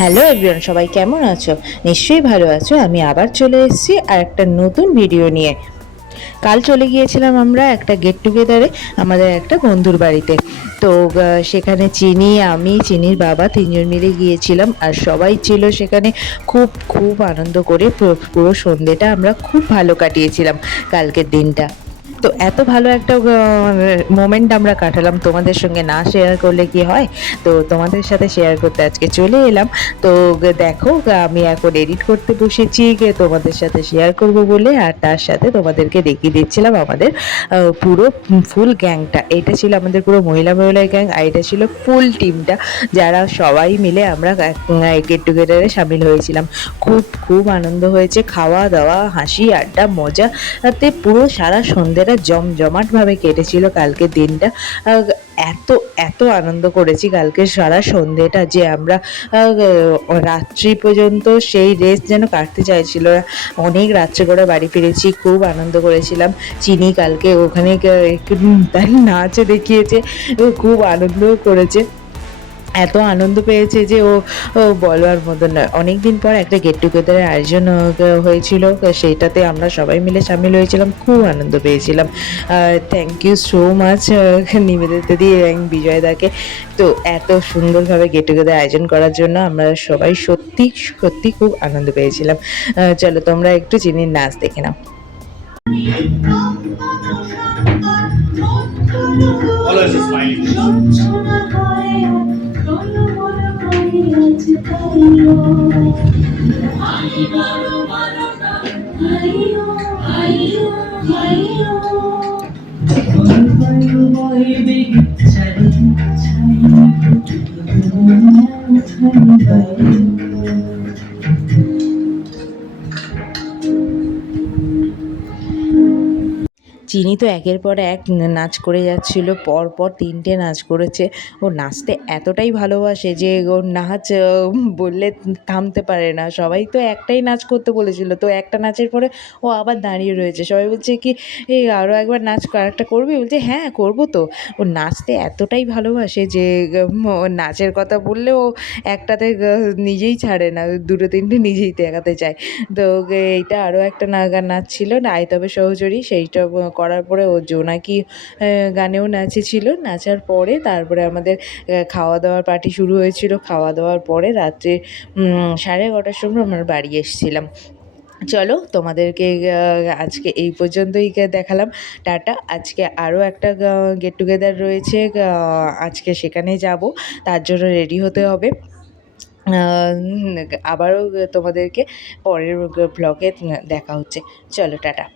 Hello everyone, সবাই কেমন আছো? নিশ্চয়ই ভালো আছো। আমি আবার চলে এসেছি আর একটা নতুন ভিডিও নিয়ে। কাল চলে গিয়েছিলাম আমরা একটা গেট টুগেদারে আমাদের একটা বন্ধুর বাড়িতে। তো সেখানে চিনি, আমি, চিনির বাবা তিনজন মিলে গিয়েছিলাম আর সবাই ছিল সেখানে। খুব খুব আনন্দ করে পুরো সন্ধেটা আমরা খুব ভালো কাটিয়েছিলাম কালকের দিনটা। তো এত ভালো একটা মোমেন্ট আমরা কাটালাম, তোমাদের সঙ্গে না শেয়ার করলে কি হয়। তো তোমাদের সাথে শেয়ার করতে আজকে চলে এলাম। তো দেখো, আমি এখন এডিট করতে বসেছি তোমাদের সাথে শেয়ার করব বলে, আর তার সাথে তোমাদেরকে দেখিয়ে দিচ্ছিলাম আমাদের পুরো ফুল গ্যাংটা। এটা ছিল আমাদের পুরো মহিলা গ্যাং, আর এটা ছিল ফুল টিমটা, যারা সবাই মিলে আমরা গেট টুগেদারে সামিল হয়েছিলাম। খুব খুব আনন্দ হয়েছে, খাওয়া দাওয়া, হাসি আড্ডা, মজা তে পুরো সারা সন্ধ্যেটা জমজমাটভাবে কেটেছিল কালকের দিনটা। এত এত আনন্দ করেছি কালকে সারা সন্ধ্যেটা যে আমরা রাত্রি পর্যন্ত সেই রেস যেন কাটতে চাইছিল না। অনেক রাত্রে করে বাড়ি ফিরেছি, খুব আনন্দ করেছিলাম। চিনি কালকে ওখানে একটু তার নাচও দেখিয়েছে, খুব আনন্দও করেছে। এত আনন্দ পেয়েছে যে ও বলার মতো নয়। অনেকদিন পর একটা গেট টুগেদারের আয়োজন হয়েছিল, সেইটাতে আমরা সবাই মিলে সামিল হয়েছিলাম, খুব আনন্দ পেয়েছিলাম। Thank you so much Nivedita di এবং বিজয় দাকে, তো এত সুন্দরভাবে গেট টুগেদার আয়োজন করার জন্য। আমরা সবাই সত্যি সত্যি খুব আনন্দ পেয়েছিলাম। চলো তোমরা একটু চিনির নাচ দেখে নাও। Always a smiling চিনি তো একের পর এক নাচ করে যাচ্ছিল, পর পর তিনটে নাচ করেছে। ও নাচতে এতটাই ভালোবাসে যে ওর নাচ বললে থামতে পারে না। সবাই তো একটাই নাচ করতে বলেছিল, তো একটা নাচের পরে ও আবার দাঁড়িয়ে রয়েছে। সবাই বলছে কি, এই আরও একবার নাচ আরেকটা করবি? বলছে হ্যাঁ করবো তো। ও নাচতে এতটাই ভালোবাসে যে ও নাচের কথা বললে ও একটাতে নিজেই ছাড়ে না, দুটো তিনটে নিজেই দেখাতে চায়। তো এইটা আরও একটা নাচ ছিল, আয় তবে সহচরী, সেইটা করার পরে ও জোনাকি গানেও নাচেছিল। নাচার পরে তারপরে আমাদের খাওয়া দাওয়ার পার্টি শুরু হয়েছিল। খাওয়া দাওয়ার পরে রাত্রে 11:30টার সময় আমরা বাড়ি এসেছিলাম। চলো তোমাদেরকে আজকে এই পর্যন্তই দেখালাম। টাটা। আজকে আরও একটা গেট টুগেদার রয়েছে, আজকে সেখানে যাব, তার জন্য রেডি হতে হবে। আবারও তোমাদেরকে পরের ব্লগে দেখা হচ্ছে। চলো টাটা।